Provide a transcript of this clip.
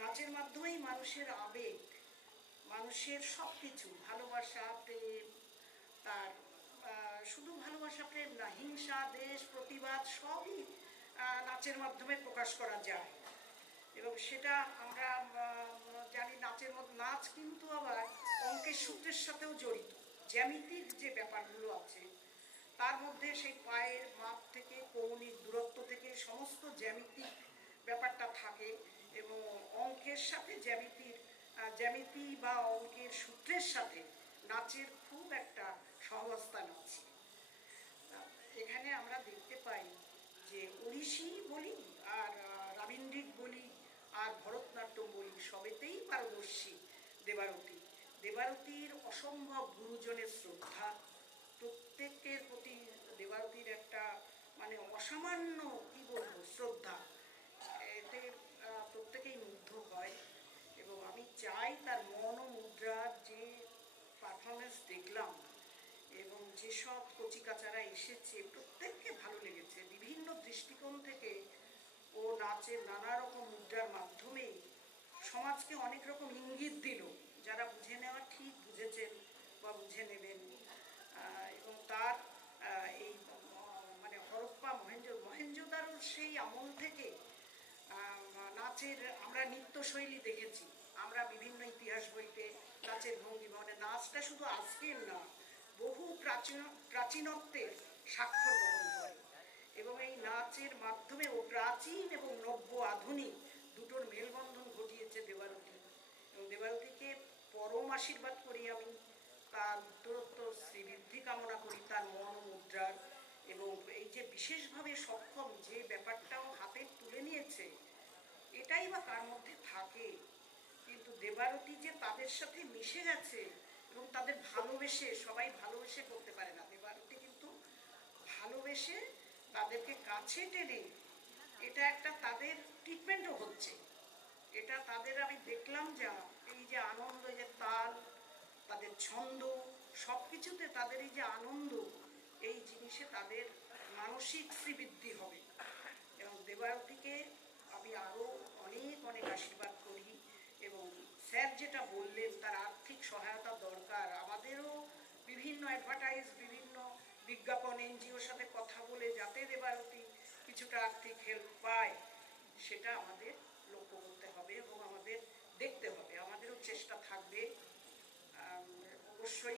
নাচের মাধ্যমেই মানুষের আবেগ, মানুষের সব কিছু, ভালোবাসা, প্রেম, তার শুধু ভালোবাসা প্রেম না, হিংসা, দেশ, প্রতিবাদ সবই নাচের মাধ্যমে প্রকাশ করা যায়। এবং সেটা আমরা জানি নাচের মধ্যে, নাচ কিন্তু আবার অঙ্কের সূত্রের সাথেও জড়িত। জ্যামিতিক যে ব্যাপারগুলো আছে তার মধ্যে সেই পায়ের মাপ থেকে কৌণিক দূরত্ব থেকে সমস্ত জ্যামিতিক ব্যাপারটা থাকে। এবং অঙ্কের সাথে জ্যামিতি বা অঙ্কের সূত্রের সাথে নাচের খুব একটা সহস্থান আছে। এখানে আমরা দেখতে পাই যে ওড়িশি বলি আর রবীন্দ্রিক বলি আর ভরতনাট্যম বলি সবেতেই পারদর্শী দেবারতী। দেবারতীর অসম্ভব গুরুজনের শ্রদ্ধা, প্রত্যেকের প্রতি দেবারতীর একটা মানে অসামান্য কী বলবো শ্রদ্ধা, এতে প্রত্যেকেই মুগ্ধ হয়। এবং আমি চাই তার মন ও মুদ্রার যে পারফরমেন্স দেখলাম এবং যেসব কচিকাচারা এসেছে প্রত্যেককে ভালো লেগেছে। বিভিন্ন দৃষ্টিকোণ থেকে ও নাচের নানা রকম মুদ্রার মাধ্যমে সমাজকে অনেক রকম ইঙ্গিত দিল, যারা বুঝে নেওয়া ঠিক বুঝেছেন বা বুঝে নেবেন। এবং তার এই মানে হরপ্পা মহেঞ্জোদারোর সেই আমল থেকে নাচের আমরা নৃত্যশৈলী দেখেছি, আমরা বিভিন্ন ইতিহাস বইতে নাচের ভঙ্গিমা, মানে নাচটা শুধু আজকের না, বহু প্রাচীনত্বের স্বাক্ষর বহন করে। এবং এই নাচের মাধ্যমে ও প্রাচীন এবং নব্য আধুনিক দুটোর মেলবন্ধন ঘটিয়েছে দেবারতী। এবং দেবারতীকে পরম আশীর্বাদ করি আমি, তার উত্তরোত্তর শ্রীবৃদ্ধি কামনা করি তার মন মুদ্রার। এবং এই যে বিশেষভাবে সক্ষম যে ব্যাপারটাও হাতে তুলে নিয়েছে, এটাই বা কার মধ্যে থাকে, কিন্তু দেবারতী যে তাদের সাথে মিশে গেছে এবং তাদের ভালোবেসে, সবাই ভালোবেসে করতে পারে না, দেবারতী কিন্তু ভালোবেসে তাদেরকে কাছে টেনে, এটা একটা তাদের ট্রিটমেন্টও হচ্ছে। এটা তাদের আমি দেখলাম যা এই যে আনন্দ, যে তাল, তাদের ছন্দ, সব কিছুতে তাদের এই যে আনন্দ, এই জিনিসে তাদের মানসিক শ্রীবৃদ্ধি হবে। এবং দেবারতীকে আমি আরও অনেক অনেক আশীর্বাদ করি। এবং স্যার যেটা বললেন, তার আর্থিক সহায়তা দরকার, আমাদেরও বিভিন্ন অ্যাডভার্টাইজ, বিভিন্ন বিজ্ঞাপন, এনজিওর সাথে কথা বলে যাতে দেবারতী কিছুটা আর্থিক হেল্প পায়, সেটা আমাদের লক্ষ্য করতে হবে এবং আমাদের দেখতে হবে। আমাদেরও চেষ্টা থাকবে অবশ্যই।